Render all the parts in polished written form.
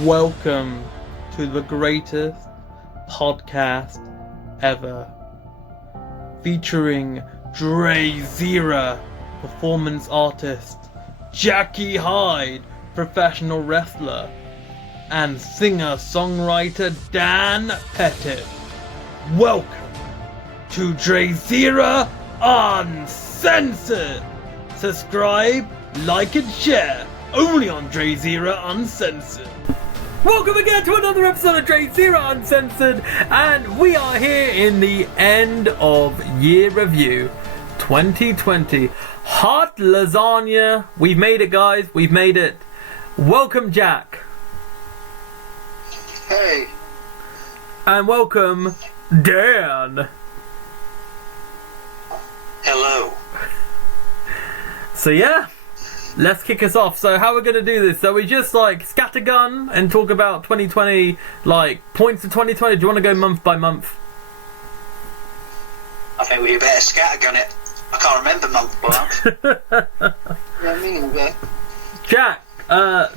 Welcome to the greatest podcast ever, featuring DrayZera, performance artist, Jackie Hyde, professional wrestler, and singer-songwriter Dan Pettit. Welcome to DrayZera Uncensored. Subscribe, like and share, only on DrayZera Uncensored. Welcome again to another episode of DrayZera Uncensored, and we are here in the end of year review 2020. Hot lasagna. We've made it, guys. We've made it. Welcome, Jack. Hey. And welcome, Dan. Hello. So yeah, let's kick us off. So how we're going to do this? So we just scattergun and talk about 2020, points of 2020. Do you want to go month by month? I think we better scattergun it. I can't remember month by month. Yeah, me neither. Jack,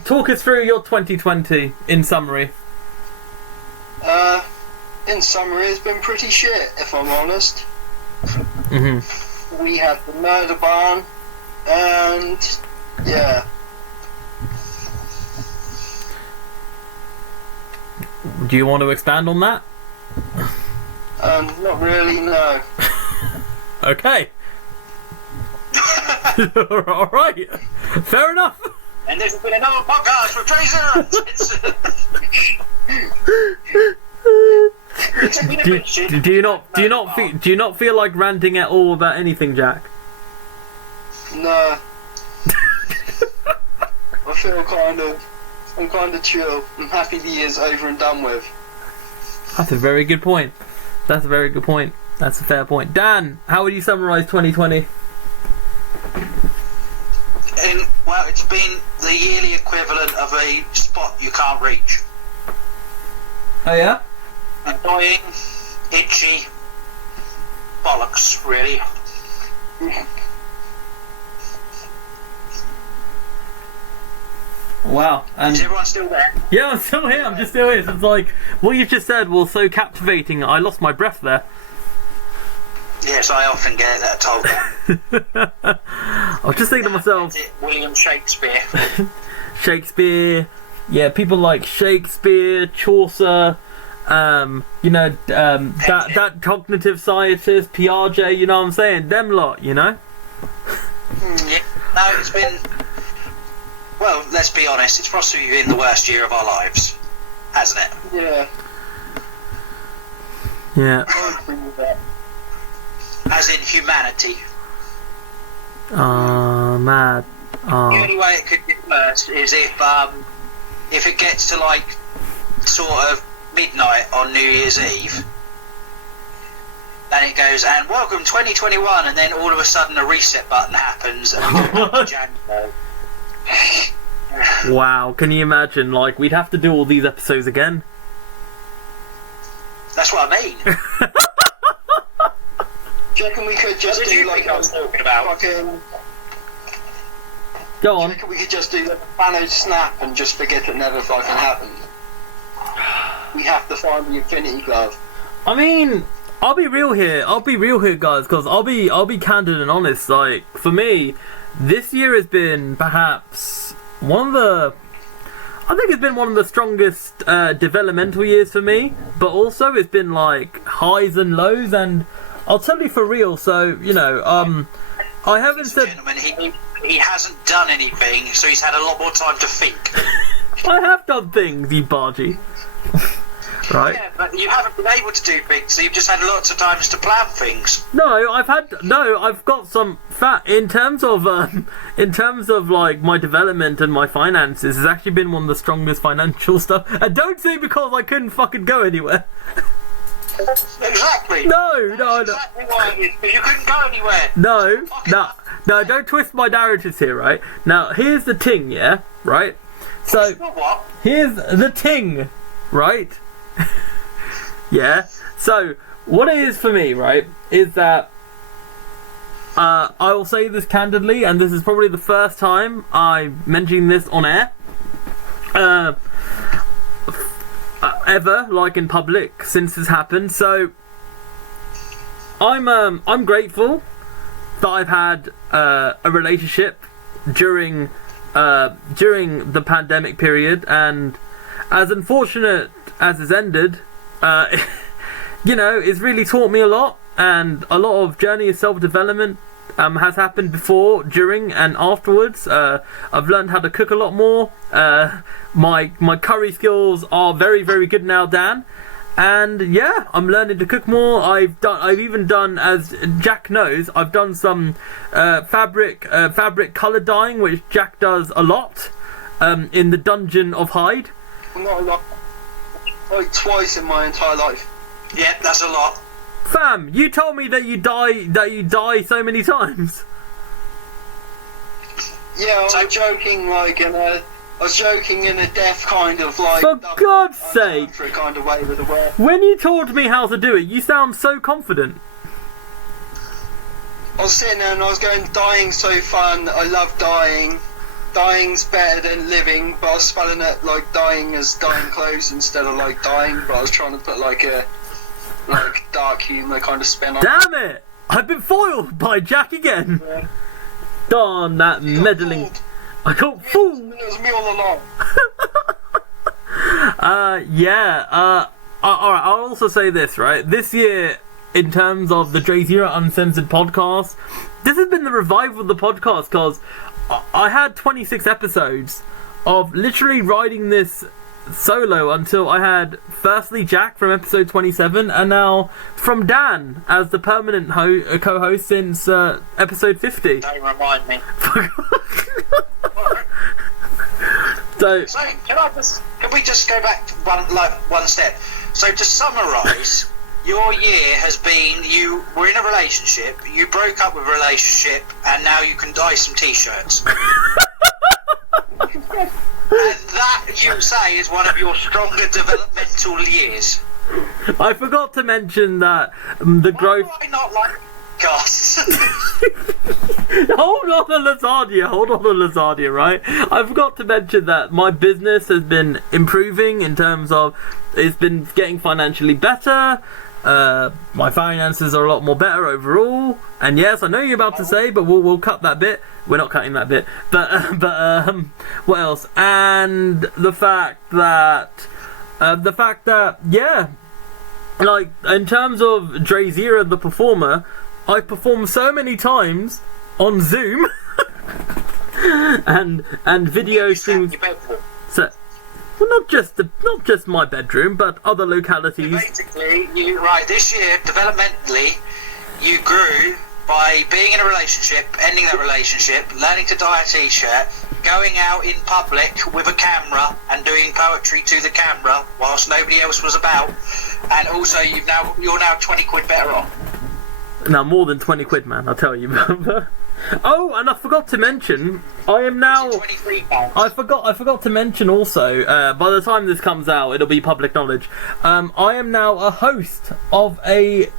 talk us through your 2020 in summary. In summary, it's been pretty shit, if I'm honest. Mm-hmm. We had the murder barn, and yeah. Do you want to expand on that? Not really, no. Okay. Alright. Fair enough. And this has been another podcast for DrayZera. Do you not feel like ranting at all about anything, Jack? No. I'm kind of chill. I'm happy the year's over and done with. That's a very good point. That's a very good point. That's a fair point. Dan, how would you summarise 2020? Well, it's been the yearly equivalent of a spot you can't reach. Oh yeah? Annoying, itchy, bollocks, really. Wow. And is everyone still there? yeah, I'm still here. I'm just still here. So it's like what you've just said was so captivating. I lost my breath there. Yes, I often get that told. I was just thinking to myself, William Shakespeare. Shakespeare, yeah, people like Shakespeare, Chaucer, that cognitive scientist, Piaget, you know what I'm saying? Them lot, you know? Yeah. No, it's been, well, let's be honest, it's possibly been the worst year of our lives, hasn't it? Yeah. Yeah. As in humanity. Mad. The only way it could get worse is if it gets to sort of midnight on New Year's Eve, then it goes, and welcome 2021, and then all of a sudden a reset button happens and we go back to January. Wow, can you imagine? We'd have to do all these episodes again. That's what I mean. Do you reckon we could just do I was talking about? Fucking... Go on. Do you reckon we could just do the Thanos snap and just forget it never fucking happened? We have to find the Infinity Glove. I mean, I'll be real here, guys, because I'll be candid and honest. For me, this year has been perhaps I think it's been one of the strongest developmental years for me, but also it's been highs and lows, and I'll tell you for real. So I haven't said. Gentlemen, he hasn't done anything, so he's had a lot more time to think. I have done things, you bargy. Right? Yeah, but you haven't been able to do things, so you've just had lots of times to plan things. No, I've got some fat in terms of my development and my finances. It's actually been one of the strongest financial stuff. And don't say because I couldn't fucking go anywhere. Exactly. No. Exactly why it is, because you couldn't go anywhere. No, don't twist my narratives here, right? Now, here's the ting, yeah? Right? So, what? here's the ting, right? Yeah? So, what it is for me, right, is that I will say this candidly, and this is probably the first time I'm mentioning this on air. ever, like in public, since this happened. So I'm grateful that I've had a relationship during the pandemic period, and as unfortunate as it's ended, it's really taught me a lot, and a lot of journey of self-development has happened before, during, and afterwards. I've learned how to cook a lot more. My curry skills are very, very good now, Dan. And yeah, I'm learning to cook more. I've even done, as Jack knows, I've done some fabric colour dyeing, which Jack does a lot in the Dungeon of Hyde. Not a lot. Like twice in my entire life. Yeah, that's a lot. Fam, you told me that you die so many times. Yeah, I was joking, I was joking in a deaf kind of like. For God's sake! For a kind of way with the word. When you told me how to do it, you sound so confident. I was sitting there and I was going, dying's so fun. I love dying. Dying's better than living, but I was spelling it like dying as dying clothes instead of like dying. But I was trying to put like a dark humour kind of spin on. Damn it! I've been foiled by Jack again. Yeah. Darn that meddling. I got fooled. It was me all along. Alright, I'll also say this, right? This year, in terms of the DrayZera Uncensored podcast, this has been the revival of the podcast, because I had 26 episodes of literally writing this solo until I had firstly Jack from episode 27, and now from Dan as the permanent co-host since episode 50. Don't remind me. So Can we just go back to one step? So to summarise, your year has been, you were in a relationship, you broke up with a relationship, and now you can dye some t-shirts. And that, you say, is one of your stronger developmental years. I forgot to mention that the growth. Why do I not like podcasts? Hold on to lasagna, right? I forgot to mention that my business has been improving in terms of it's been getting financially better. My finances are a lot more better overall. And yes, I know you're about to say, but we'll cut that bit. We're not cutting that bit. But what else? And the fact that yeah, like in terms of DrayZera the performer, I performed so many times on Zoom and video streams. So, well, not just my bedroom, but other localities. Basically, this year, developmentally, you grew by being in a relationship, ending that relationship, learning to dye a t-shirt, going out in public with a camera and doing poetry to the camera whilst nobody else was about, and also you're now 20 quid better off. Now more than 20 quid, man, I'll tell you. Oh, and I forgot to mention, I am now. £23. I forgot to mention also. By the time this comes out, it'll be public knowledge. I am now a host of I'm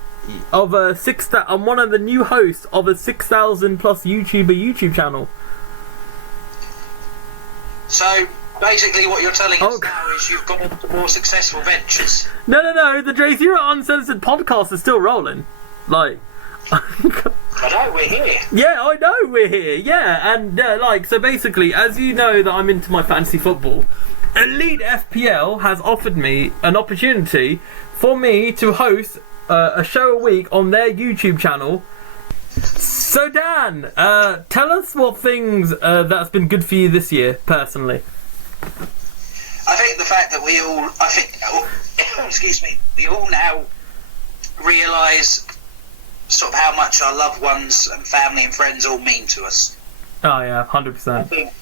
one of the new hosts of a 6,000 plus YouTuber YouTube channel. So basically, what you're telling us now is you've gone into more successful ventures. No. The DrayZera Uncensored podcast is still rolling. Like. I know we're here. Yeah, I know we're here. Yeah, and so basically, as you know that I'm into my fantasy football, Elite FPL has offered me an opportunity for me to host a show a week on their YouTube channel. So Dan, tell us what things that's been good for you this year, personally. I think the fact that we all now realise sort of how much our loved ones and family and friends all mean to us. Oh yeah, 100%.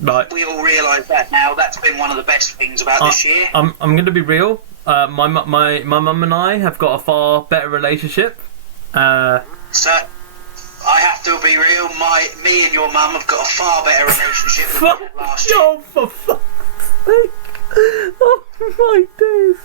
Right. We all realise that now. That's been one of the best things about this year. I'm going to be real. My mum and I have got a far better relationship. So I have to be real. Me and your mum have got a far better relationship than last year. Oh, for fuck's sake! Oh my days!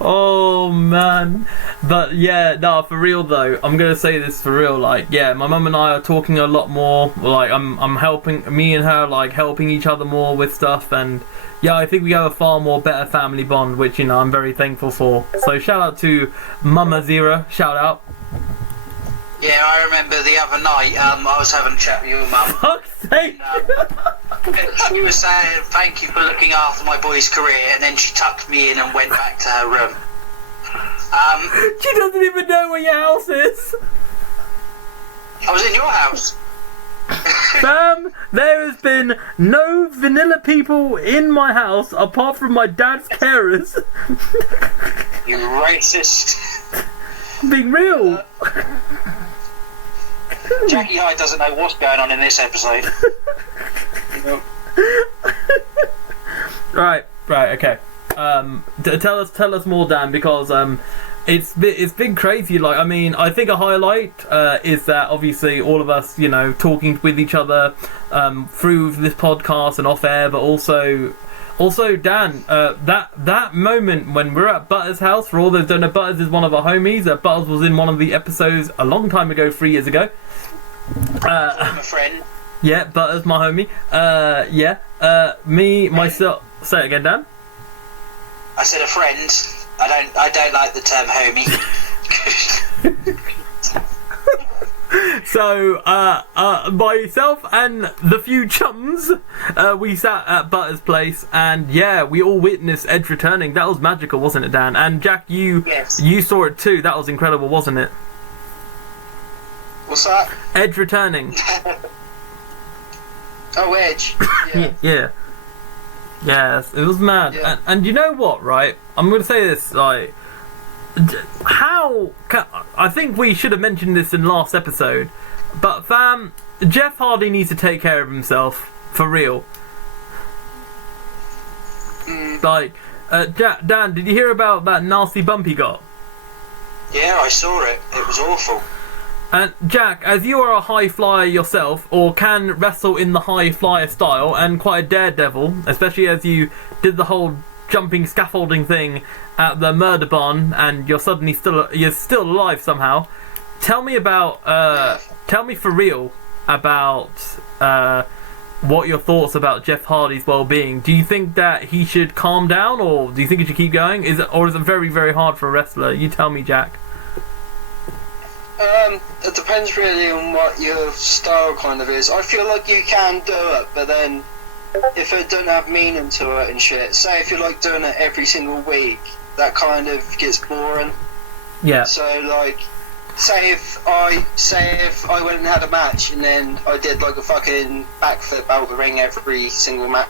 Oh man, but yeah, no, for real though, I'm gonna say this for real. Like, yeah, my mum and I are talking a lot more. Like, I'm helping me and her, like helping each other more with stuff, and yeah, I think we have a far more better family bond, which, you know, I'm very thankful for. So shout out to Mama Zira, shout out. Yeah, I remember the other night, I was having a chat with your mum. Fuck's sake! She was saying, thank you for looking after my boy's career, and then she tucked me in and went back to her room. She doesn't even know where your house is! I was in your house. Fam, there has been no vanilla people in my house apart from my dad's carers. You racist. Being real. Jackie Hyde doesn't know what's going on in this episode. Right, okay. Tell us more, Dan, because it's been crazy. Like, I mean, I think a highlight is that obviously all of us, you know, talking with each other through this podcast and off air, but also Dan, that moment when we're at Butters' house. For all those who don't know, Butters is one of our homies. Butters was in one of the episodes a long time ago, 3 years ago. I'm a friend. Yeah, Butters, my homie. Myself. Say it again, Dan. I said a friend. I don't like the term homie. So, myself and the few chums, we sat at Butter's place, and yeah, we all witnessed Edge returning. That was magical, wasn't it, Dan? And Jack, you saw it too. That was incredible, wasn't it? What's that? Edge returning. Oh, Edge. Yeah. Yes, it was mad. Yeah. And you know what, right? I'm going to say this, like, I think we should have mentioned this in last episode, but fam, Jeff Hardy needs to take care of himself, for real. Like, Dan, did you hear about that nasty bump he got? Yeah, I saw it. It was awful. And Jack, as you are a high flyer yourself, or can wrestle in the high flyer style, and quite a daredevil, especially as you did the whole jumping scaffolding thing at the murder barn, and you're still alive somehow. Tell me for real about what your thoughts about Jeff Hardy's well-being. Do you think that he should calm down, or do you think he should keep going? Is it very, very hard for a wrestler? You tell me, Jack. It depends really on what your style kind of is. I feel like you can do it, but then if it don't have meaning to it and shit, say if you're like doing it every single week, that kind of gets boring. Yeah. So like, say if I went and had a match and then I did like a fucking backflip out the ring every single match,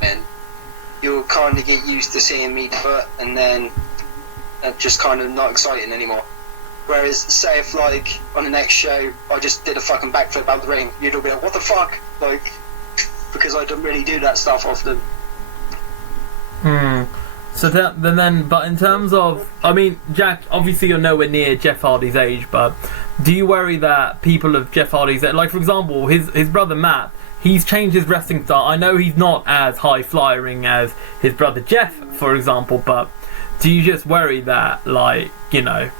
then you'll kind of get used to seeing me do it, and then it's just kind of not exciting anymore. Whereas, say if like on the next show I just did a fucking backflip out the ring, you'd all be like, "What the fuck?" Like, because I don't really do that stuff often. So but in terms of, I mean, Jack, obviously you're nowhere near Jeff Hardy's age, but do you worry that people of Jeff Hardy's, like for example, his brother Matt, he's changed his wrestling style. I know he's not as high flying as his brother Jeff, for example, but do you just worry that, like, you know,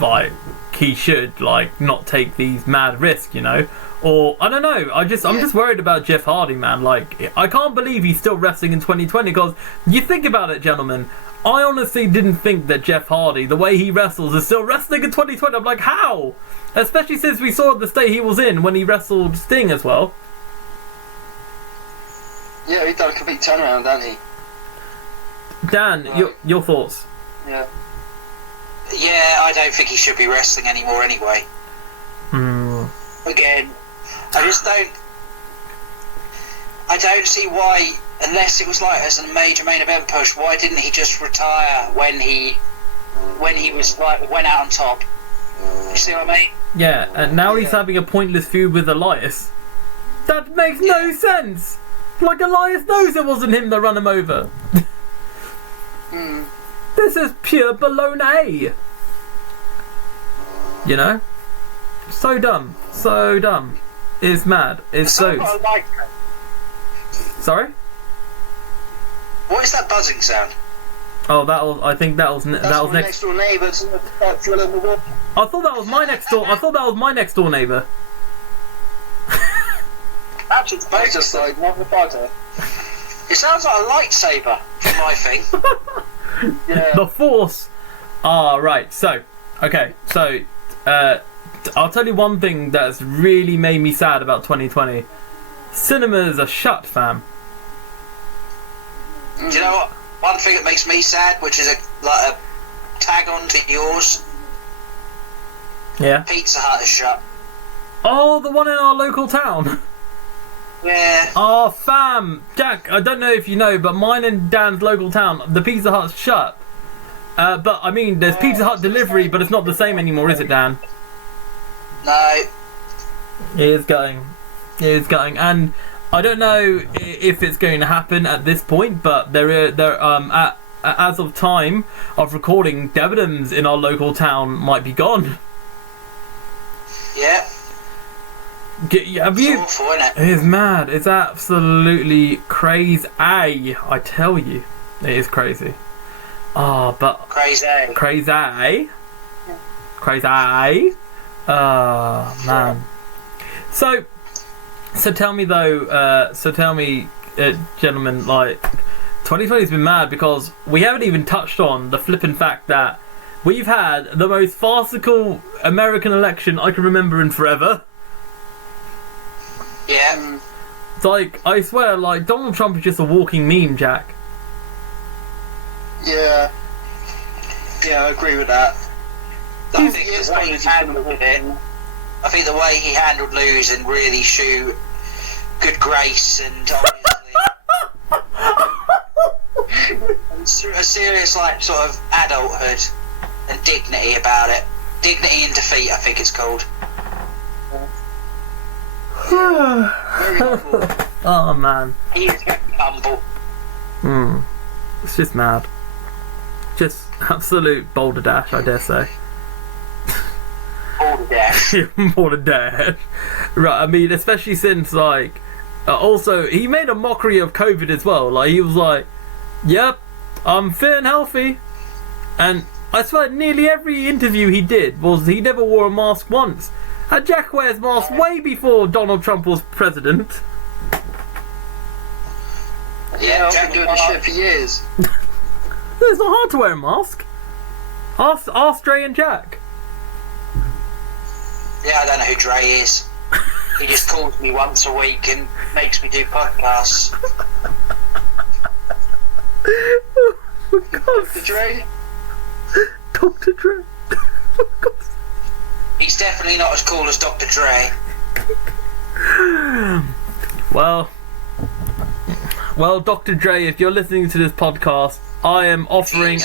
like he should like not take these mad risks, you know? Or I don't know. I'm just worried about Jeff Hardy, man. Like, I can't believe he's still wrestling in 2020. Because you think about it, gentlemen, I honestly didn't think that Jeff Hardy, the way he wrestles, is still wrestling in 2020. I'm like, how? Especially since we saw the state he was in when he wrestled Sting as well. Yeah, he's done a complete turnaround, hasn't he? Dan, your thoughts? Yeah. Yeah, I don't think he should be wrestling anymore anyway. Again, I don't see why, unless it was like as a major main event push, why didn't he just retire when he was like went out on top? You see what I mean? Yeah, and now he's having a pointless feud with Elias. That makes no sense. Like, Elias knows it wasn't him that ran him over. This is pure baloney. You know? So dumb. So dumb. It's mad. It's so... Like, sorry? what is that buzzing sound? Oh, I think that was next... next door neighbour to drilling the wall. I thought that was my next door... I thought that was my next door neighbour. That's It's just like, what the bugger? It sounds like a lightsaber from my thing. Yeah. The Force. Right. So, okay. So, I'll tell you one thing that's really made me sad about 2020. Cinemas are shut, fam. Do you know what? One thing that makes me sad, which is a tag on to yours, Yeah. Pizza Hut is shut. Oh, the one in our local town. Yeah. Oh, fam. Jack, I don't know if you know, but mine and Dan's local town, the Pizza Hut's shut. But, I mean, there's Pizza Hut delivery, but it's not the same anymore, is it, Dan? No. It is going. It is going. And I don't know if it's going to happen at this point, but as of time of recording, Debenhams in our local town might be gone. Yeah. Have you? It's awful, isn't it? It is mad. It's absolutely crazy. I tell you, it is crazy. But Crazy. crazy. Man. So tell me though. Gentlemen, like 2020's been mad because we haven't even touched on the flipping fact that we've had the most farcical American election I can remember in forever. Yeah. It's like, I swear, like, Donald Trump is just a walking meme, Jack. Yeah. Yeah, I agree with that. I think the way he handled it, I think the way he handled losing really showed good grace and obviously a serious, like, sort of adulthood and dignity about it. Dignity in defeat, I think it's called. Very humble. Oh, man. He is humble. It's just mad. Just absolute boulder dash, I dare say. All the dash. Boulder dash. Right, I mean, especially since, like, also, he made a mockery of COVID as well. Like, he was like, yep, I'm fit and healthy. And I swear, nearly every interview he did was he never wore a mask once. And Jack wears masks way before Donald Trump was president. Yeah, I've been doing this shit for years. It's not hard to wear a mask. Ask Dre and Jack. Yeah, I don't know who Dre is. He just calls me once a week and makes me do podcasts. Dr. Dre? Dr. Dre. He's definitely not as cool as Dr. Dre. Well, Dr. Dre, if you're listening to this podcast, I am offering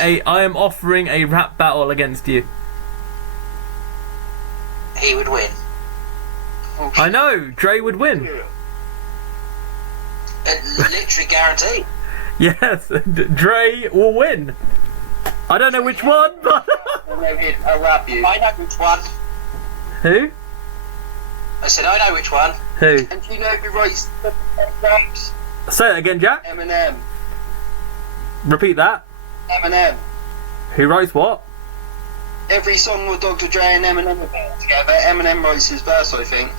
a rap battle against you. He would win. I know, Dre would win. Literally guaranteed. Yes, Dre will win. I don't know which one, but I'll rap you. I know which one. who? I said I know which one. Who? And do you know who writes the songs? Say it again, Jack. Eminem. Repeat that. Eminem. Who writes what? Every song with Dr. Dre and Eminem are together. Eminem writes his verse, I think.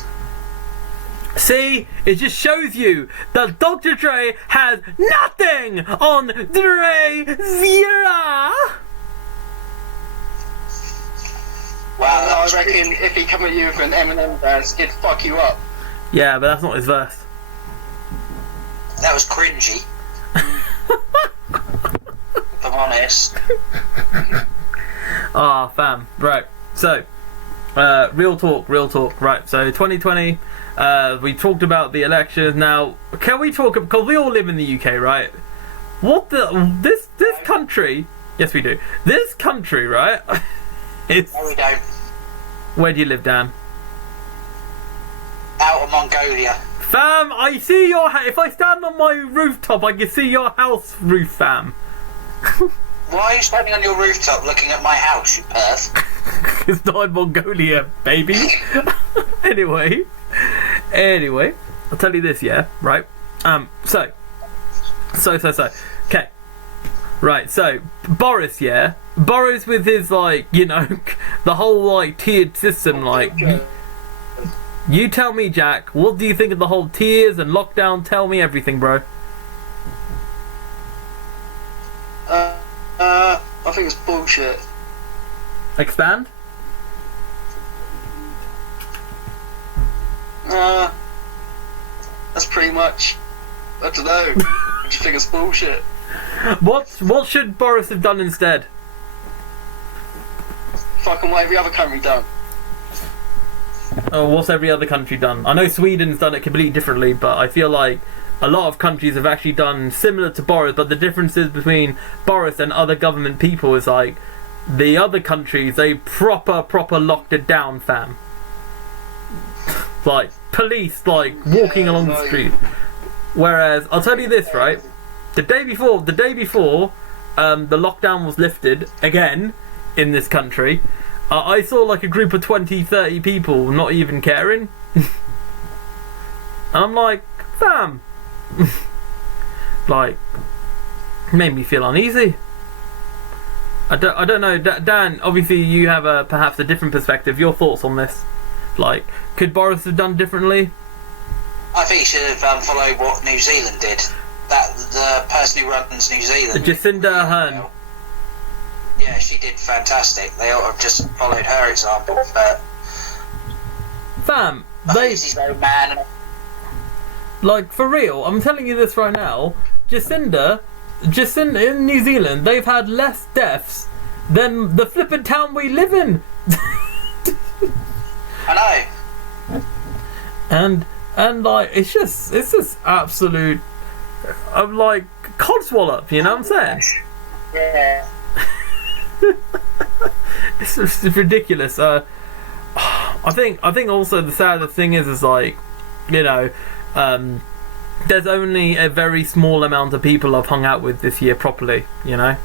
See, it just shows you that Dr. Dre has nothing on DrayZera. Wow, I reckon if he come at you with an Eminem verse, it'd fuck you up. Yeah, but that's not his verse. that was cringy. If I'm honest. Ah, fam. Right. So, real talk. Right. So, 2020. We talked about the elections. Now, can we talk? Because we all live in the UK, right? What this country? Yes, we do. This country, right? It's. No, we don't. Where do you live, Dan? Out of Mongolia. Fam, I see your. If I stand on my rooftop, I can see your house roof, fam. Why are you standing on your rooftop looking at my house, you perv? It's not in Mongolia, baby. Anyway, I'll tell you this, yeah, right? So. Okay. Right, so, Boris, yeah? Boris with his, like, you know, the whole, like, tiered system, like... You tell me, Jack, what do you think of the whole tiers and lockdown? Tell me everything, bro. think it's bullshit. Expand? That's pretty much. I don't know. I just think it's bullshit. What should Boris have done instead? Fucking what every other country done. Oh, what's every other country done? I know Sweden's done it completely differently, but I feel like a lot of countries have actually done similar to Boris, but the differences between Boris and other government people is like the other countries, they proper locked it down, fam. Like police like walking along the street. Whereas I'll tell you this, right? The day before the lockdown was lifted again in this country, I saw like a group of 20-30 people not even caring. And I'm like, fam. Like, made me feel uneasy. I don't know, Dan, obviously you have perhaps a different perspective. Your thoughts on this? Like, could Boris have done differently? I think he should have followed what New Zealand did. The person who runs New Zealand, Jacinda Ardern. Yeah, she did fantastic. They ought to have just followed her example. But fam, he's his own man. Like, for real, I'm telling you this right now. Jacinda in New Zealand, they've had less deaths than the flippin' town we live in. I know. And like, it's just absolute. I'm like codswallop, you know what I'm saying? Yeah. It's just ridiculous. I think also the saddest thing is like, you know, there's only a very small amount of people I've hung out with this year properly, you know.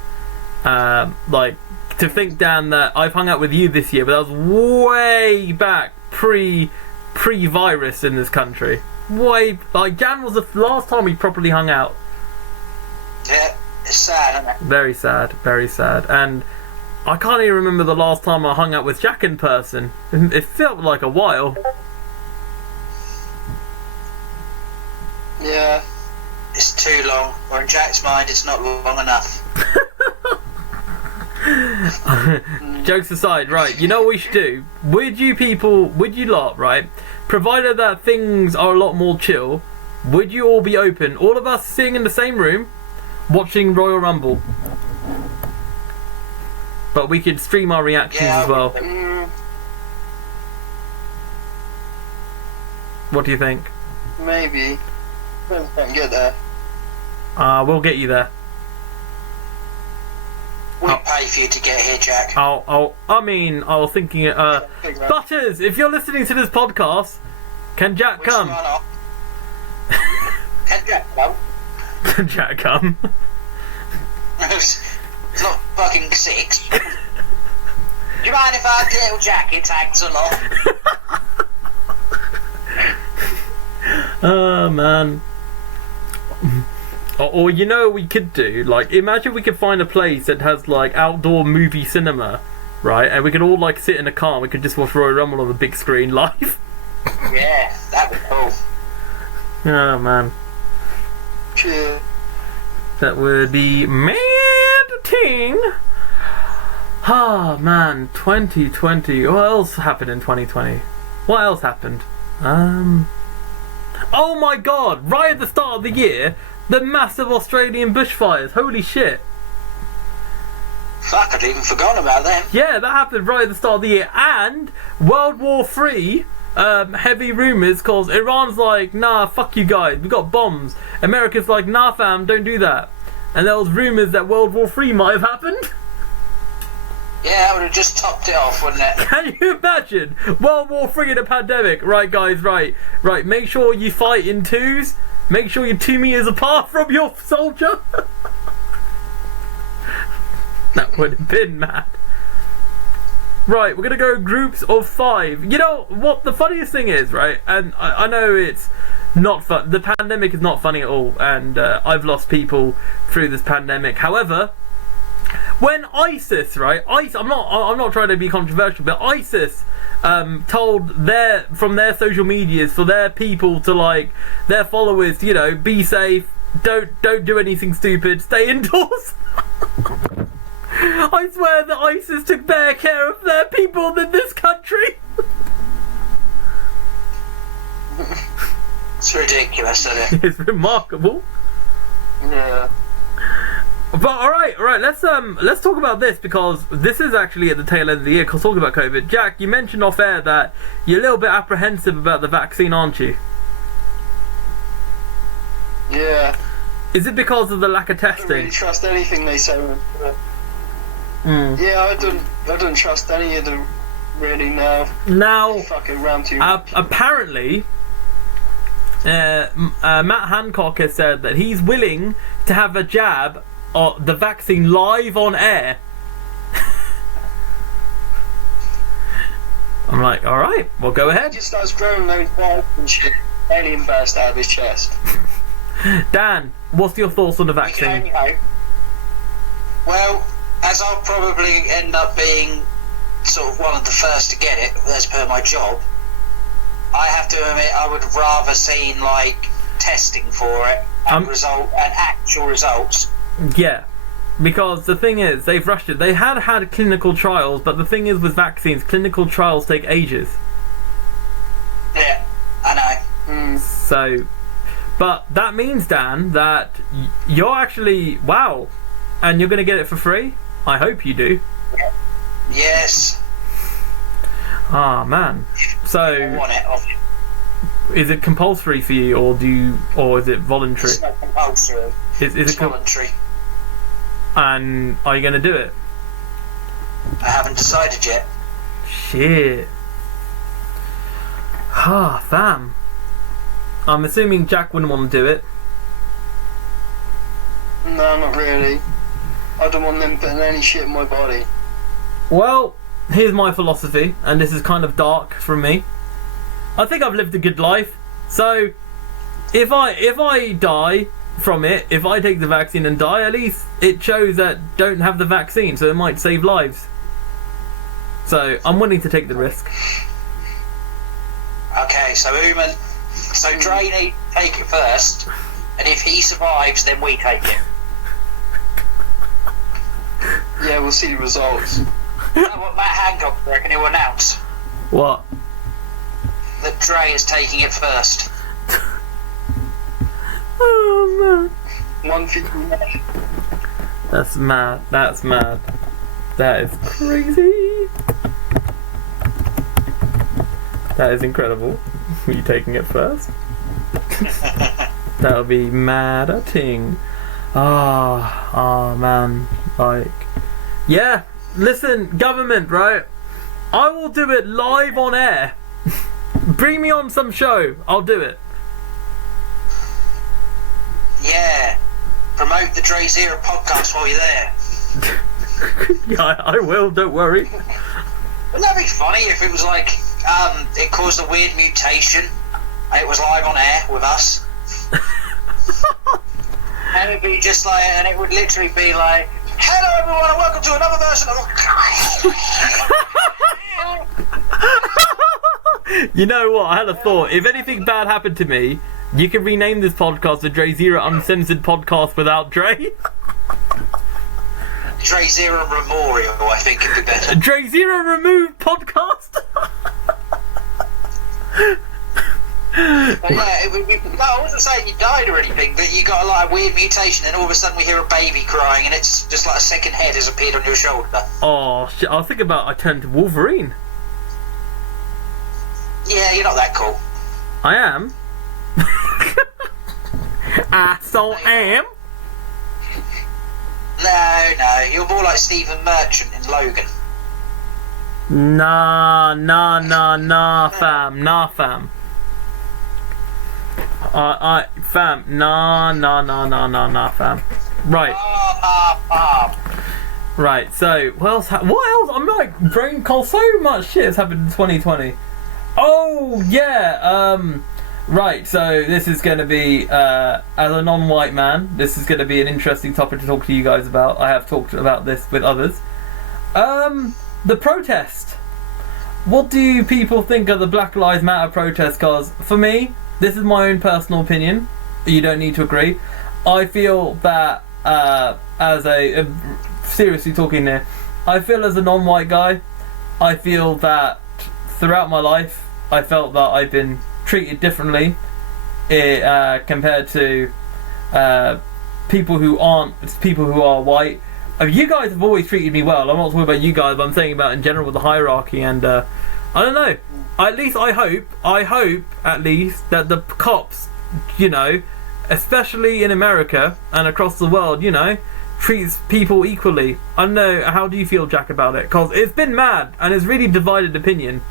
Like, to think, Dan, that I've hung out with you this year, but that was way back pre-virus in this country. Like, Jan was the last time we properly hung out. Yeah, it's sad, isn't it? Very sad, very sad. And I can't even remember the last time I hung out with Jack in person. It felt like a while. Yeah. It's too long. Or in Jack's mind, it's not long enough. Jokes aside, right, you know what we should do? Would you lot, right, provided that things are a lot more chill, would you all be open, all of us sitting in the same room, watching Royal Rumble? But we could stream our reactions as well. What do you think? Maybe. I can't get there. We'll get you there. We'll pay for you to get here, Jack. I was thinking, Butters, if you're listening to this podcast, can Jack come? Can Jack come? Can Jack come? It's not fucking 6. Do you mind if our little jacket tags along? Oh, man. Or you know what we could do? Like, imagine we could find a place that has like outdoor movie cinema, right? And we could all like sit in a car and we could just watch Royal Rumble on the big screen live. Yeah, that'd be cool. Oh man. Cheers. That would be mad ting. Ah man, 2020. What else happened in 2020? What else happened? Oh my god, right at the start of the year, the massive Australian bushfires. Holy shit. Fuck, I'd even forgotten about them. Yeah, that happened right at the start of the year. And World War III, heavy rumours, because Iran's like, nah, fuck you guys, we got bombs. America's like, nah fam, don't do that. And there was rumours that World War III might have happened. Yeah, that would have just topped it off, wouldn't it? Can you imagine? World War III in a pandemic. Right guys, right. Make sure you fight in twos. Make sure you're 2 meters apart from your soldier. That would have been mad. Right, we're going to go groups of 5. You know what the funniest thing is, right? And I know it's not fun. The pandemic is not funny at all. And I've lost people through this pandemic. However, when ISIS, right? I'm not trying to be controversial, but ISIS told from their social medias for their people to, like, their followers, you know, be safe, don't do anything stupid, stay indoors. I swear that ISIS took better care of their people than this country. It's ridiculous, isn't it? It's remarkable. Yeah. But all right, let's talk about this, because this is actually at the tail end of the year. Cause talking about COVID, Jack, you mentioned off air that you're a little bit apprehensive about the vaccine, aren't you? Yeah. Is it because of the lack of I don't testing? really trust anything they say. Yeah, I don't trust any of them really now. Now, They fuck it around too much. apparently, Matt Hancock has said that he's willing to have a jab of the vaccine live on air. I'm like, all right, well, go He ahead. just starts growing those balls and shit. Alien burst out of his chest. Dan, what's your thoughts on the You can vaccine? only hope. Well, as I'll probably end up being sort of one of the first to get it, as per my job, I have to admit I would have rather seen like testing for it and actual results. Yeah, because the thing is, they've rushed it. They had clinical trials, but the thing is with vaccines, clinical trials take ages. Yeah, I know. So, but that means, Dan, that you're actually, wow, and you're going to get it for free? I hope you do. Yes. Ah, man. I So, want it. Obviously. is it compulsory for you, or is it voluntary? It's not compulsory. Is It's it voluntary. and are you going to do it? I haven't decided yet. Shit. Ah, fam. I'm assuming Jack wouldn't want to do it. No, not really. I don't want them putting any shit in my body. Well, here's my philosophy, and this is kind of dark from me. I think I've lived a good life, so if I die from it, if I take the vaccine and die, at least it shows that don't have the vaccine, so it might save lives. So I'm willing to take the risk. Okay, so Dre needs to take it first, and if he survives, then we take it. Yeah, we'll see the results. Is that what Matt Hancock reckon he'll announce? What? That Dre is taking it first. Oh man. 150. That's mad. That's mad. That is crazy. That is incredible. Are you taking it first? That'll be mad a ting. Ah, man. Like, yeah. Listen, government, right? I will do it live on air. Bring me on some show. I'll do it. Yeah. Promote the DrayZera podcast while you're there. Yeah, I will. Don't worry. Wouldn't that be funny if it was like, it caused a weird mutation and it was live on air with us? And it'd be just like, and it would literally be like, hello everyone and welcome to another version of... You know what? I had a thought. If anything bad happened to me, you can rename this podcast the DrayZera Uncensored Podcast without Dre. DrayZera Memorial, I think it'd be better. DrayZera Removed Podcast. But yeah, it would be, no, I wasn't saying you died or anything, but you got a like, weird mutation and all of a sudden we hear a baby crying and it's just like a second head has appeared on your shoulder. Oh shit! I was thinking about I turned to Wolverine. Yeah, you're not that cool. I am. I so am. No, you're more like Stephen Merchant in Logan. Nah, fam. Fam, nah, fam. Right. Right, so, what else? I'm like, brain cold. So much shit has happened in 2020. Oh, yeah, right, so this is going to be, as a non-white man, this is going to be an interesting topic to talk to you guys about. I have talked about this with others. The protest. What do people think of the Black Lives Matter protest? Because, for me, this is my own personal opinion. You don't need to agree. I feel that, seriously talking here, I feel as a non-white guy, I feel that throughout my life, I felt that I've been treated differently compared to people who are white. You guys have always treated me well. I'm not talking about you guys, but I'm saying about in general with the hierarchy. And I don't know. At least I hope at least that the cops, you know, especially in America and across the world, you know, treats people equally. I don't know. How do you feel, Jack, about it? Because it's been mad and it's really divided opinion.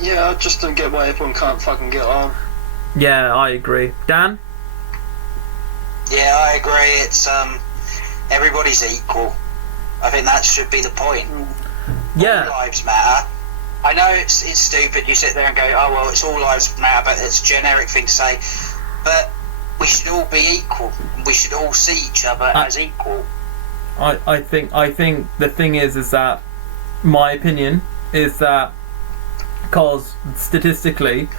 Yeah, I just don't get why everyone can't fucking get on. Yeah, I agree. Dan? Yeah, I agree. It's everybody's equal. I think that should be the point. Yeah. All lives matter. I know it's stupid. You sit there and go, oh well, it's all lives matter, but it's a generic thing to say. But we should all be equal. We should all see each other as equal. I think the thing is that my opinion is that because statistically,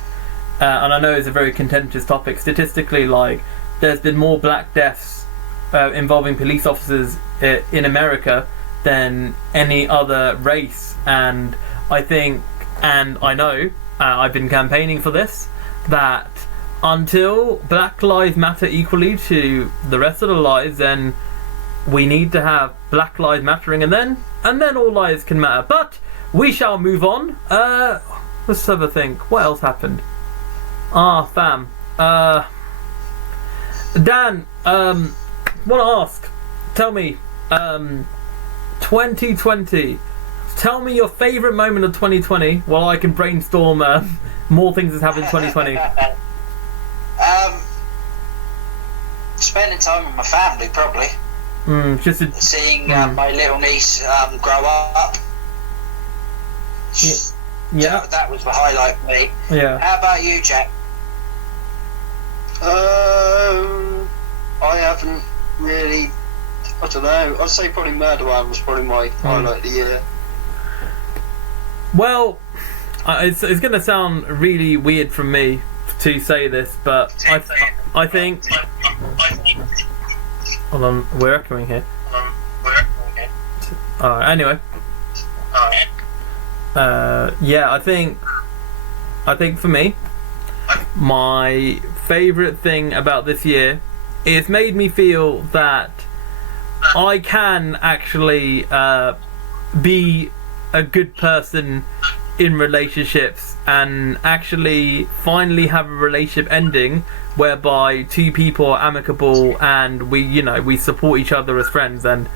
and I know it's a very contentious topic, statistically, like, there's been more black deaths involving police officers in America than any other race. And I think, and I know, I've been campaigning for this, that until Black Lives Matter equally to the rest of the lives, then we need to have Black Lives Mattering, and then all lives can matter. But we shall move on. Let's have a think. What else happened? Fam. Dan, want to ask, tell me, 2020, tell me your favourite moment of 2020 while I can brainstorm more things that's happened in 2020. Spending time with my family, probably. Seeing my little niece grow up. Yeah. That was the highlight for me. Yeah. How about you, Jack? I haven't really. I don't know. I'd say probably Murder One was probably my highlight of the year. Well, it's going to sound really weird from me to say this, but I think. Hold on, we're echoing here. Alright, anyway. Yeah, I think for me, my favourite thing about this year, it's made me feel that I can actually be a good person in relationships and actually finally have a relationship ending whereby two people are amicable and we support each other as friends. And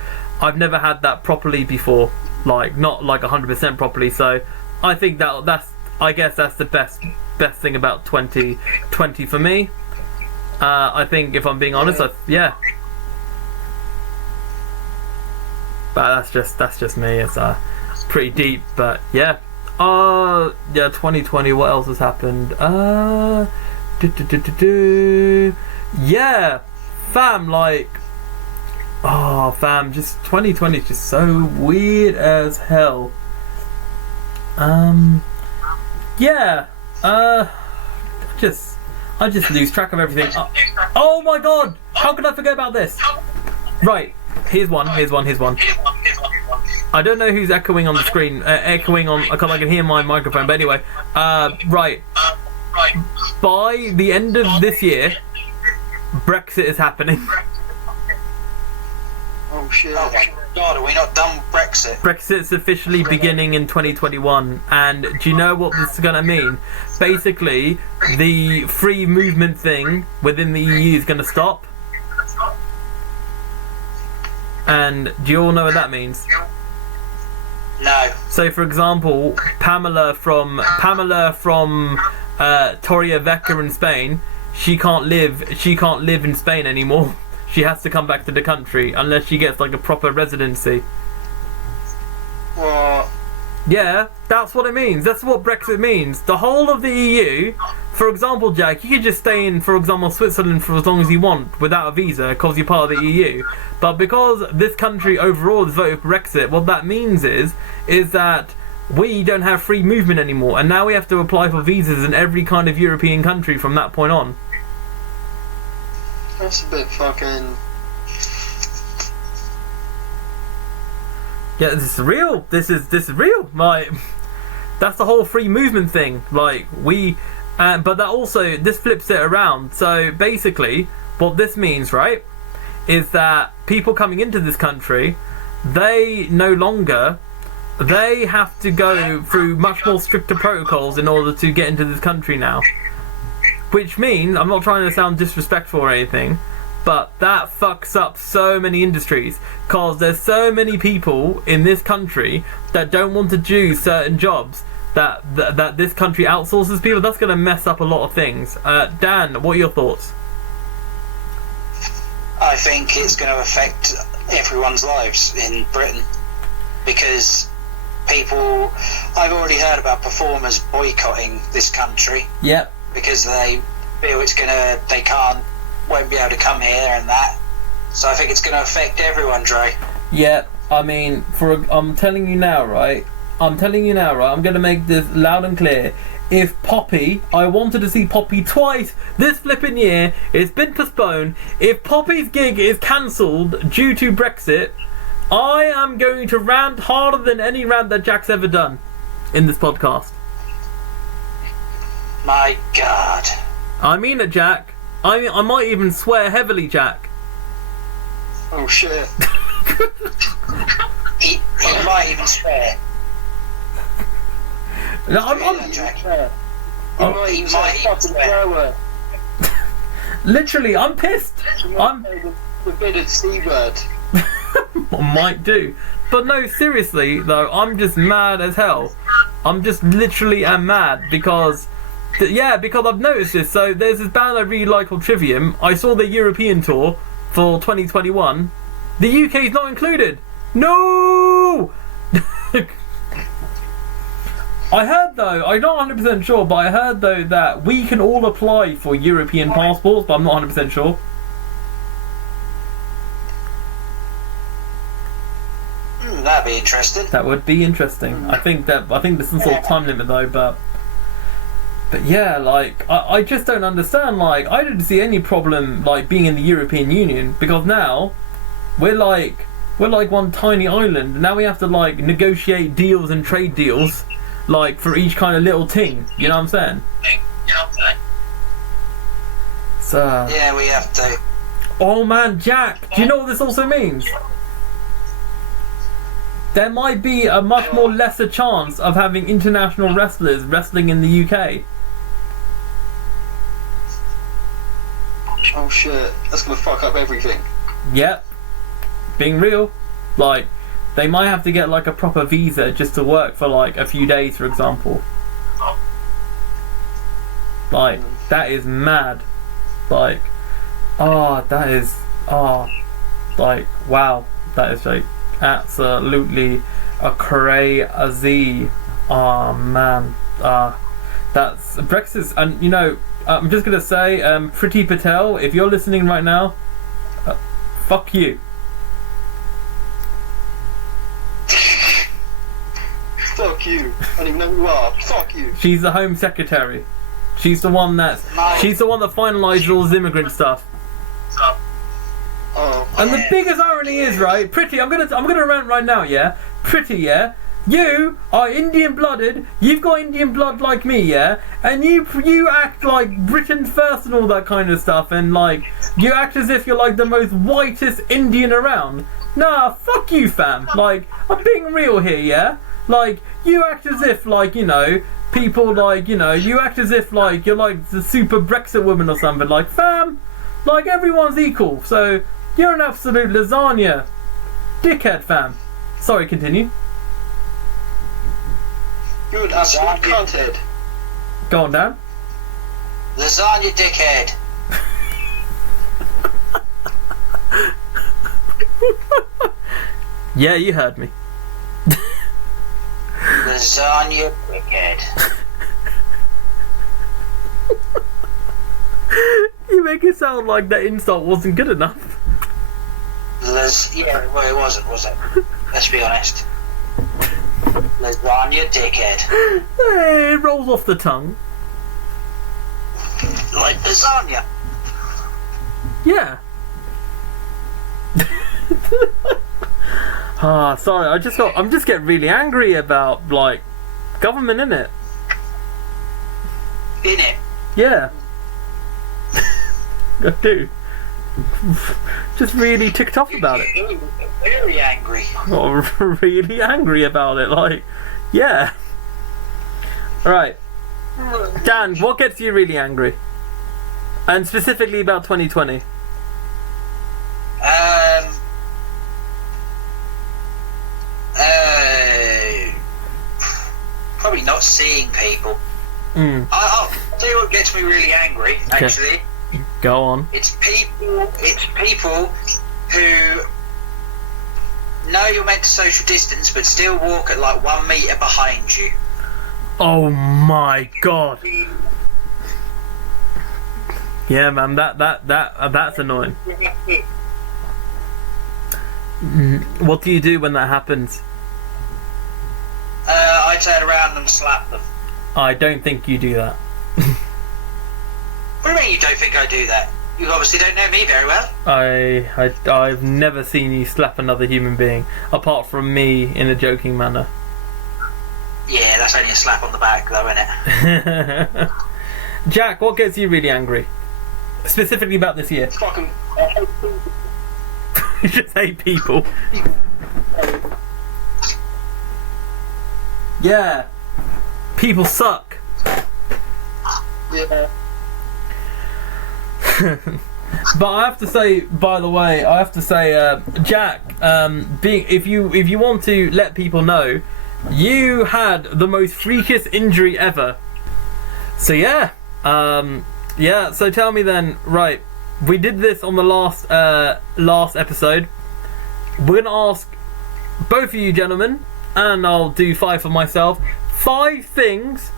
I've never had that properly before, like not like 100% properly. So I think that's the best thing about 2020 for me. I think, if I'm being honest, yeah. But that's just me. It's pretty deep, but yeah. Yeah, 2020. What else has happened? Yeah, fam. Like, fam. Just 2020 is just so weird as hell. Yeah. I just lose track of everything. Oh my god! How could I forget about this? Right. Here's one. I don't know who's echoing on the screen. Echoing on, because I can hear my microphone. But anyway, right. By the end of this year, Brexit is happening. Oh shit! Oh my god, are we not done with Brexit? Brexit's officially beginning in 2021, and do you know what this is going to mean? Basically, the free movement thing within the EU is going to stop. And do you all know what that means? No. So, for example, Pamela from Torrevieja in Spain, she can't live in Spain anymore. She has to come back to the country unless she gets like a proper residency. What? Yeah, that's what it means. That's what Brexit means. The whole of the EU, for example, Jack, you could just stay in, for example, Switzerland for as long as you want without a visa because you're part of the EU. But because this country overall has voted for Brexit, what that means is that we don't have free movement anymore, and now we have to apply for visas in every kind of European country from that point on. That's a bit fucking. Yeah, this is real. This is real. Like, that's the whole free movement thing. Like, but that also, this flips it around. So basically, what this means, right, is that people coming into this country, they have to go through much more stricter protocols in order to get into this country now. Which means, I'm not trying to sound disrespectful or anything, but that fucks up so many industries, because there's so many people in this country that don't want to do certain jobs that this country outsources people. That's going to mess up a lot of things. Dan, what are your thoughts? I think it's going to affect everyone's lives in Britain, because I've already heard about performers boycotting this country. Yep. Because they feel won't be able to come here and that. So I think it's going to affect everyone, Dre. Yeah, I mean, I'm telling you now, right? I'm going to make this loud and clear. If I wanted to see Poppy twice this flipping year, it's been postponed. If Poppy's gig is cancelled due to Brexit, I am going to rant harder than any rant that Jack's ever done in this podcast. My God. I mean it, Jack. I might even swear heavily, Jack. Oh shit. he might even swear. No, He might even swear. Literally, I'm pissed. I'm the forbidden C word. might do. But no, seriously though, I'm just mad as hell. I'm just literally am mad because I've noticed this. So there's this band I really like called Trivium. I saw their European tour for 2021. The UK's not included. No! I heard though, I'm not 100% sure, but I heard though that we can all apply for European passports, but I'm not 100% sure. That'd be interesting. That would be interesting. I think there's some sort of time limit though, but yeah, like I just don't understand. Like, I didn't see any problem like being in the European Union, because now we're like one tiny island. Now we have to like negotiate deals and trade deals like for each kind of little thing. You know what I'm saying? So yeah, we have to. Oh man, Jack, do you know what this also means? There might be a much more lesser chance of having international wrestlers wrestling in the UK. Oh shit, that's gonna fuck up everything. Yep. Being real. Like, they might have to get like a proper visa just to work for like a few days, for example. Like, that is mad. Like, like, wow. That is like absolutely a crazy. Oh man. That's Brexit. And you know, I'm just gonna say, Priti Patel, if you're listening right now, fuck you. Fuck you. I don't even know who you are. Fuck you. She's the Home Secretary. She's the one that finalises all this immigrant stuff. Oh. And the biggest irony is, right, Priti, I'm gonna rant right now, yeah? Priti, yeah? You are Indian blooded, you've got Indian blood like me, yeah? And you act like Britain first and all that kind of stuff, and like you act as if you're like the most whitest Indian around. Nah, fuck you, fam. Like, I'm being real here, yeah? Like, you act as if like, you know, people like, you know, you act as if like you're like the super Brexit woman or something. Like, fam, like everyone's equal, so you're an absolute lasagna dickhead, fam. Sorry, continue. You're an absolute cunthead. Go on, Dan. Lasagna dickhead. Yeah, you heard me. Lasagna dickhead. You make it sound like that insult wasn't good enough. Yeah, well, it wasn't, was it? Let's be honest. Lasagna dickhead. Hey, it rolls off the tongue. Like lasagna. Yeah. Sorry, I'm just getting really angry about, like, government, innit? In it. Yeah. I do. Just really ticked off about it. Very angry. Got really angry about it, like, yeah. Alright. Dan, what gets you really angry? And specifically about 2020? Probably not seeing people. I'll tell you what gets me really angry, actually. Go on. It's people who know you're meant to social distance but still walk at like 1 metre behind you. Oh my god. Yeah, man, that's annoying. What do you do when that happens? I turn around and slap them. I don't think you do that. What do you mean you don't think I do that? You obviously don't know me very well. I've never seen you slap another human being, apart from me in a joking manner. Yeah, that's only a slap on the back though, isn't it? Jack, what gets you really angry? Specifically about this year. Fucking. You just hate people. Yeah. People suck. Yeah. But I have to say, by the way, Jack, if you want to let people know, you had the most freakish injury ever. So yeah, so tell me then, right, we did this on the last episode. We're gonna ask both of you gentlemen, and I'll do 5 for myself, 5 things,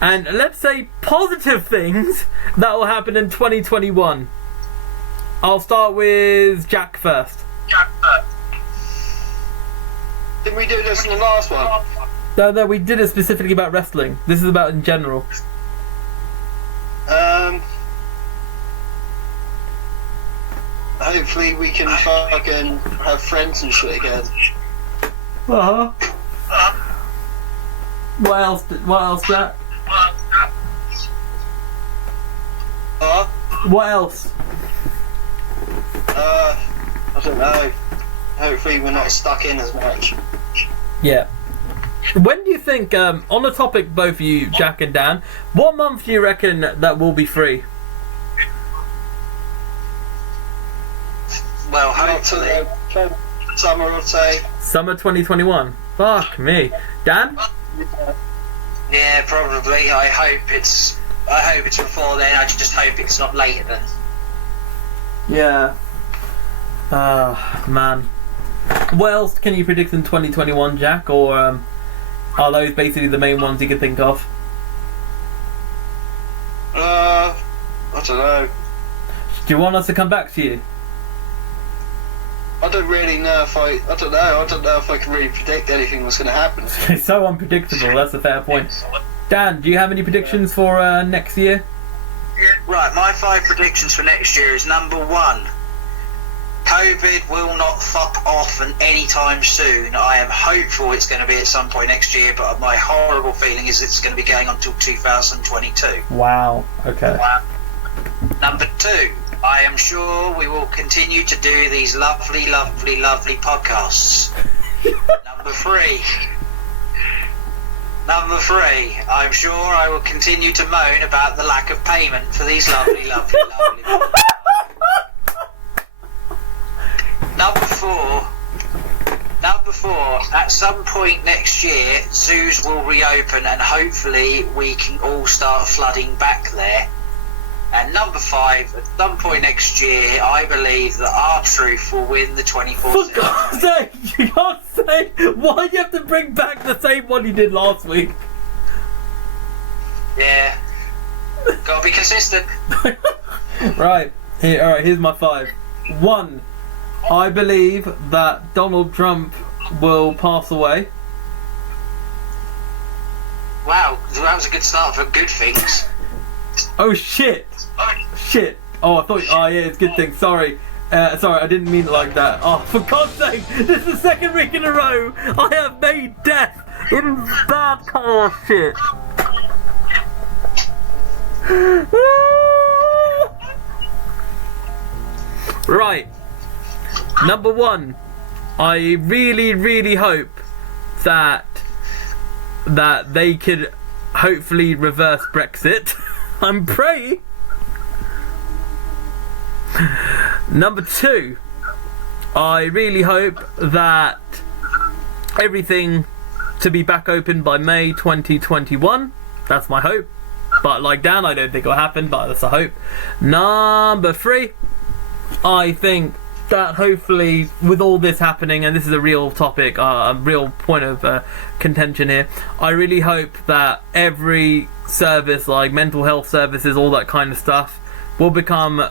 and let's say positive things that will happen in 2021. I'll start with Jack first. Didn't we do this in the last one? No, we did it specifically about wrestling. This is about in general. Hopefully we can fucking have friends and shit again. What else, Jack? What else? I don't know. Hopefully we're not stuck in as much. Yeah. When do you think, on the topic, both of you, Jack and Dan, what month do you reckon that will be free? Well, hopefully. Summer, I'd say. Summer 2021. Fuck me. Dan? Yeah, probably. I hope it's before then. I just hope it's not later then. Yeah. Man. What else can you predict in 2021, Jack? Or are those basically the main ones you can think of? I don't know. Do you want us to come back to you? I don't really know if I don't know if I can really predict anything that's going to happen. It's so unpredictable, that's a fair point. Dan, do you have any predictions for next year? Right, my 5 predictions for next year is number 1. COVID will not fuck off and anytime soon. I am hopeful it's going to be at some point next year, but my horrible feeling is it's going to be going on until 2022. Wow, okay. Number 2, I am sure we will continue to do these lovely podcasts. Number 3, I'm sure I will continue to moan about the lack of payment for these lovely Number four, at some point next year, zoos will reopen and hopefully we can all start flooding back there. And number 5, at some point next year, I believe that R-Truth will win the 24/7. For God's sake, you can't say, why do you have to bring back the same one you did last week? Yeah. Gotta be consistent. Right, here's my 5. 1, I believe that Donald Trump will pass away. Wow, that was a good start for good things. Oh shit! Shit! Oh, I thought. Oh yeah, it's a good thing. Sorry. Sorry, I didn't mean it like that. Oh, for God's sake, this is the second week in a row I have made death in bad car shit. Right. Number one, I really, really hope that they could hopefully reverse Brexit. I'm praying. Number two, I really hope that everything to be back open by May 2021. That's my hope. But like Dan, I don't think it'll happen, but that's a hope. Number three, I think that hopefully with all this happening, and this is a real topic, a real point of contention here, I really hope that every service, like mental health services, all that kind of stuff, will become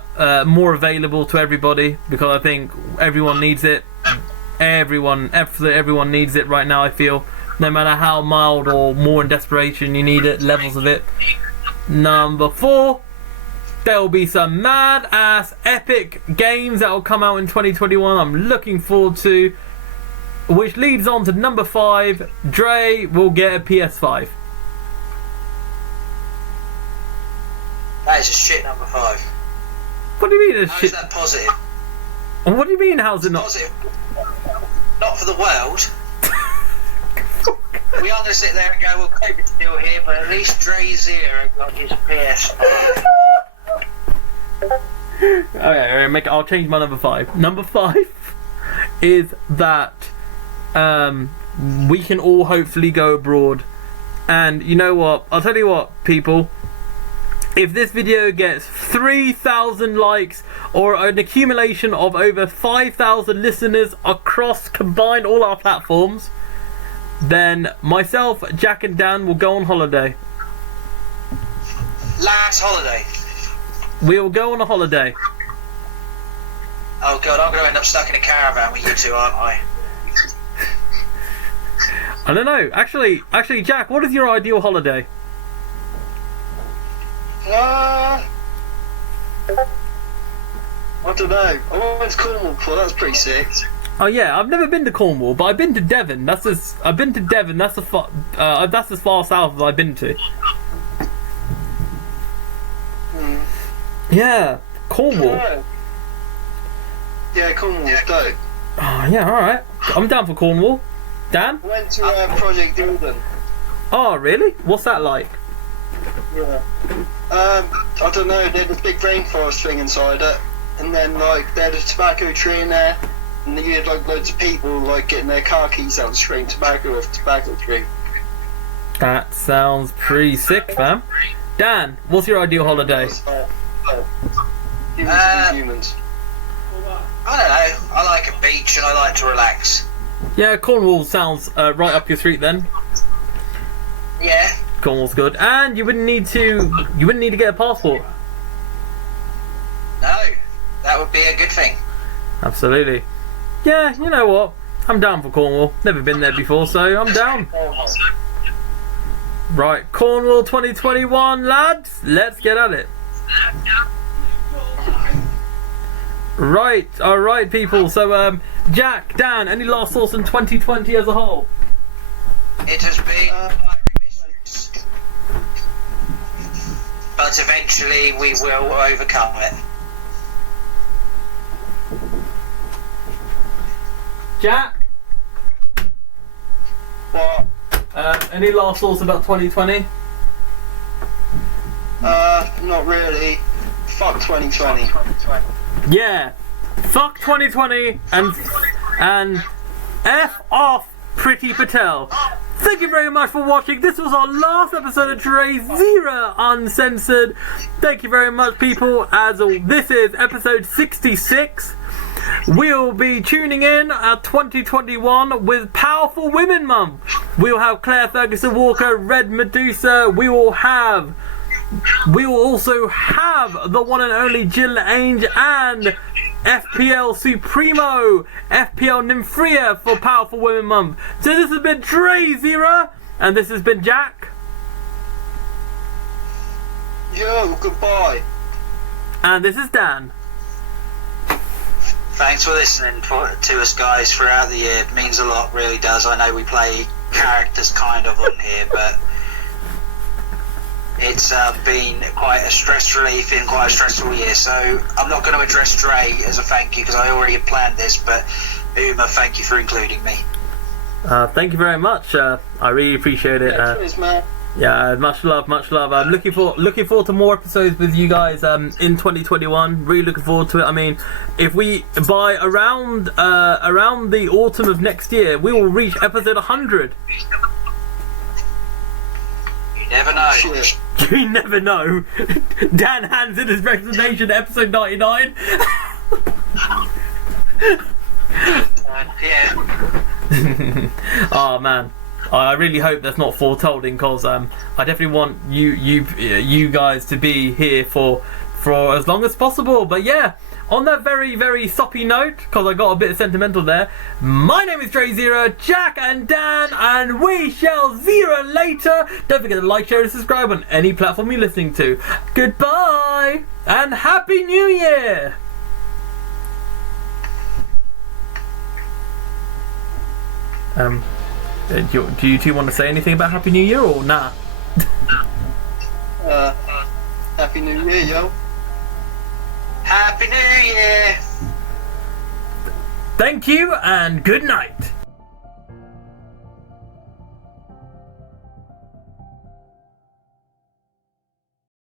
more available to everybody, because I think everyone needs it. Everyone needs it right now, I feel. No matter how mild or more in desperation you need it, levels of it. Number four, there will be some mad ass epic games that will come out in 2021 I'm looking forward to, which leads on to number five, Dre will get a PS5. That is a shit number 5. What do you mean? How is that positive? What do you mean? How's it not positive? Not for the world. We are going to sit there and go, well, COVID's still here, but at least DrayZera got his PS5. Okay, I'll change my number 5. Number 5 is that we can all hopefully go abroad. And you know what? I'll tell you what, people. If this video gets 3,000 likes or an accumulation of over 5,000 listeners across combined all our platforms, then myself, Jack and Dan will go on holiday. Last holiday. We'll go on a holiday. Oh god, I'm going to end up stuck in a caravan with you two, aren't I? I don't know. Actually, Jack, what is your ideal holiday? I don't know. I went to Cornwall before. That was pretty sick. Oh yeah, I've never been to Cornwall, but I've been to Devon. That's as far south as I've been to. Yeah, Cornwall. Yeah, Cornwall's dope. Oh yeah, all right. I'm down for Cornwall. Dan? I went to Project Ilden. Oh really? What's that like? Yeah. I don't know. They had a big rainforest thing inside it, and then like they had a tobacco tree in there. And then you had like loads of people like getting their car keys out and spraying tobacco off the tobacco tree. That sounds pretty sick, fam. Dan, what's your ideal holiday? Humans. I don't know. I like a beach and I like to relax. Yeah, Cornwall sounds right up your street then. Yeah. Cornwall's good, and you wouldn't need to get a passport. No, that would be a good thing. Absolutely. Yeah, you know what? I'm down for Cornwall. Never been there before, so I'm down. Right, Cornwall 2021, lads. Let's get at it. Right, alright people. So, Jack, Dan, any last thoughts on 2020 as a whole? It has been business. But eventually we will overcome it. Jack? What? Any last thoughts about 2020? Not really. Fuck 2020. Yeah. Fuck 2020 and F off Pretty Patel. Thank you very much for watching. This was our last episode of DrayZera Uncensored. Thank you very much, people. This is episode 66. We'll be tuning in at 2021 with Powerful Women Month. We'll have Claire Ferguson Walker, Red Medusa. We will also have the one and only Jill Ainge and FPL Supremo, FPL Nymphria for Powerful Women Month. So this has been DrayZera, and this has been Jack. Yo, goodbye. And this is Dan. Thanks for listening to us, guys, throughout the year. It means a lot, really does. I know we play characters kind of on here, but it's been quite a stress relief in quite a stressful year. So I'm not going to address Dre as a thank you because I already had planned this, but Uma, thank you for including me. Thank you very much. I really appreciate it. Cheers, man. Yeah, much love, much love. I'm looking forward to more episodes with you guys in 2021. Really looking forward to it. I mean, if we by around the autumn of next year, we will reach episode 100. You never know. Shit. You never know. Dan hands in his resignation, episode 99. Yeah. Oh man, I really hope that's not foretolding, because I definitely want you guys to be here for as long as possible. But yeah, on that very, very soppy note, because I got a bit sentimental there, my name is DrayZera, Jack and Dan, and we shall zero later. Don't forget to like, share and subscribe on any platform you're listening to. Goodbye and Happy New Year. Do you two want to say anything about Happy New Year or nah? Happy New Year, yo. Happy New Year. Thank you and good night.